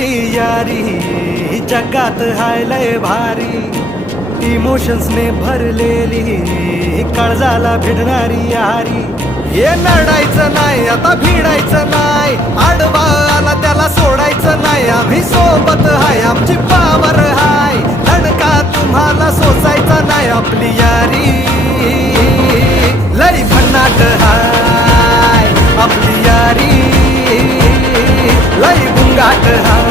आपली यारी जगात हाय लय भारी, इमोशन्सने भरलेली काळजाला भिडणारी यारी. हे नडायचं नाही आता भिडायचं नाही, आडवा आला त्याला सोडायचं नाही. आम्ही सोबत हाय आमची पावर हाय, धडका तुम्हाला सोसायचा नाही. आपली यारी लई भन्नाट हाय, आपली यारी लई गुंगाट हाय.